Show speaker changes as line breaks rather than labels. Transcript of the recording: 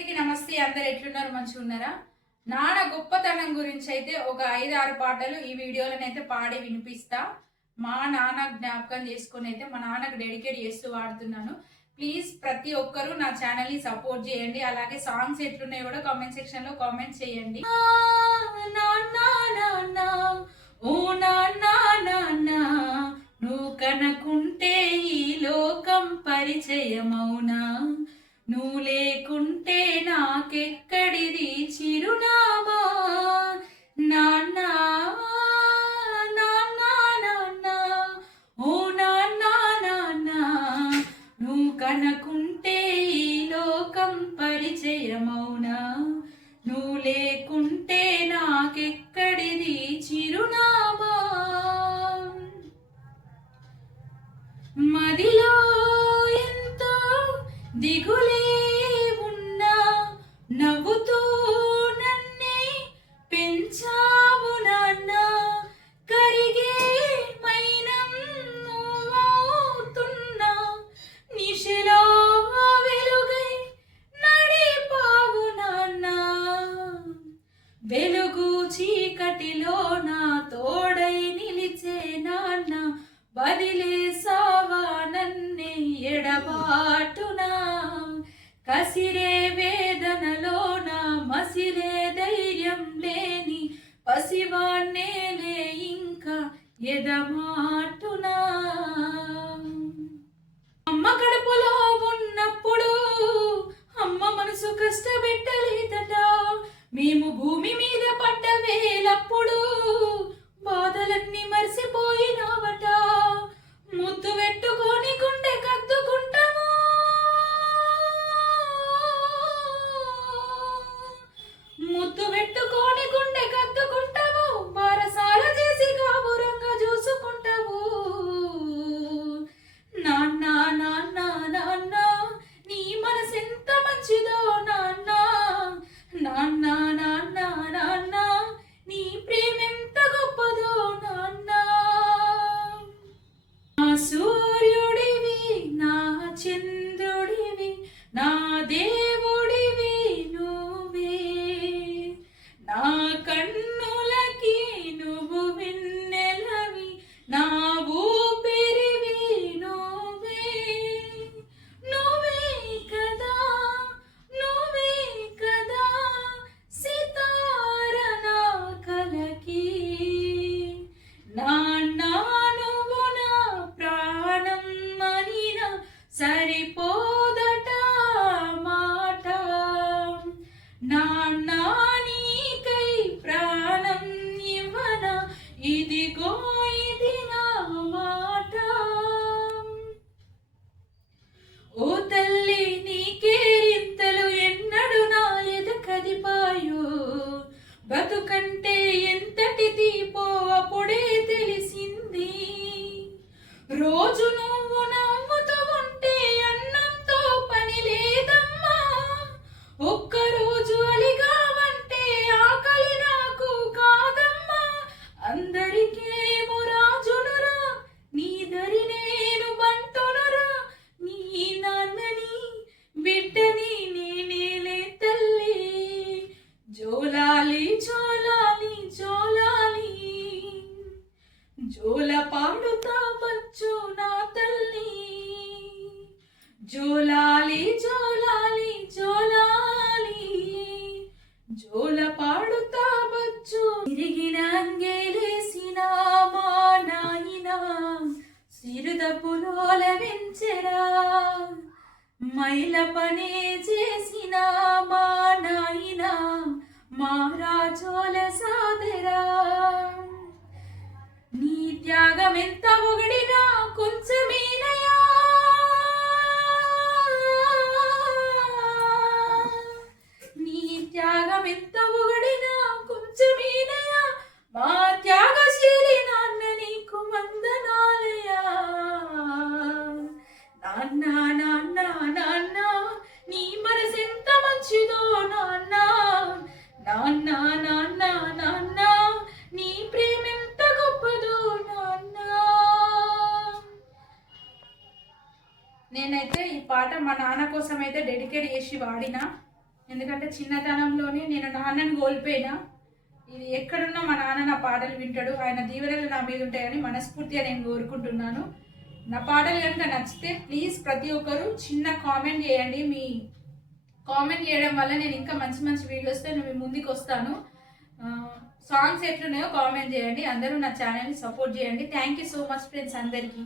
అందరికీ నమస్తే అందరు ఎట్లున్నారు? మంచిగా ఉన్నారా? నాన్న గొప్పతనం గురించి అయితే ఒక ఐదు ఆరు పాటలు ఈ వీడియోలను అయితే పాడి వినిపిస్తా. మా నాన్న జ్ఞాపకం చేసుకుని అయితే మా నాన్నకు డెడికేట్ చేస్తూ వాడుతున్నాను ప్లీజ్ ప్రతి ఒక్కరూ నా ఛానల్ని సపోర్ట్ చేయండి. అలాగే సాంగ్స్ ఎట్లున్నాయి కూడా కామెంట్ సెక్షన్లో కామెంట్ చేయండి. నువ్వు లేకుంటే నాకెక్కడిది చిరునామా? నాన్న నాన్న నాన్న. ఓ నాన్న నాన్న. నువ్వు ఈ లోకం పరిచయమౌనా నువ్వు లేకుంటే నాకెక్కడిది చిరునామా? మదిలో దిగులే ఇంకా నాన్న జోల నా తల్లి. జోలాలి జోలాలి జోలాలి. జోల పాడుతా వచ్చు తిరిగిన అంగేలేసిన మా నాయన. సిరుదపులోల వెంచెరా మైల పనే చేసిన మా నాయన. మా రాజోల సాదరా. నీ త్యాగం ఎంత ఒగడినా కొంచెమేనయా? నీ త్యాగం ఎంత ఒగడినా కొంచెమేనయా? మా త్యాగశీలి నాన్న నీకు వందనాలయా? నాన్న నాన్న నాన్న నీ మనసెంత మంచిదో నాన్న? నాన్న నాన్న నేనైతే ఈ పాట మా నాన్న కోసం అయితే డెడికేట్ చేసి వాడిన. ఎందుకంటే చిన్నతనంలోనే నేను నాన్నని కోల్పోయినా. ఇది ఎక్కడున్నా మా నాన్న నా పాటలు వింటాడు. ఆయన దీవెనలు నా మీద ఉంటాయని మనస్ఫూర్తిగా నేను కోరుకుంటున్నాను. నా పాటలు కనుక నచ్చితే ప్లీజ్ ప్రతి ఒక్కరు చిన్న కామెంట్ చేయండి. మీ కామెంట్ చేయడం వల్ల నేను ఇంకా మంచి మంచి వీడియోస్తో నేను మీ ముందుకు వస్తాను. సాంగ్స్ ఎట్లున్నాయో కామెంట్ చేయండి. అందరూ నా ఛానల్ని సపోర్ట్ చేయండి. Thank you so much friends అందరికీ.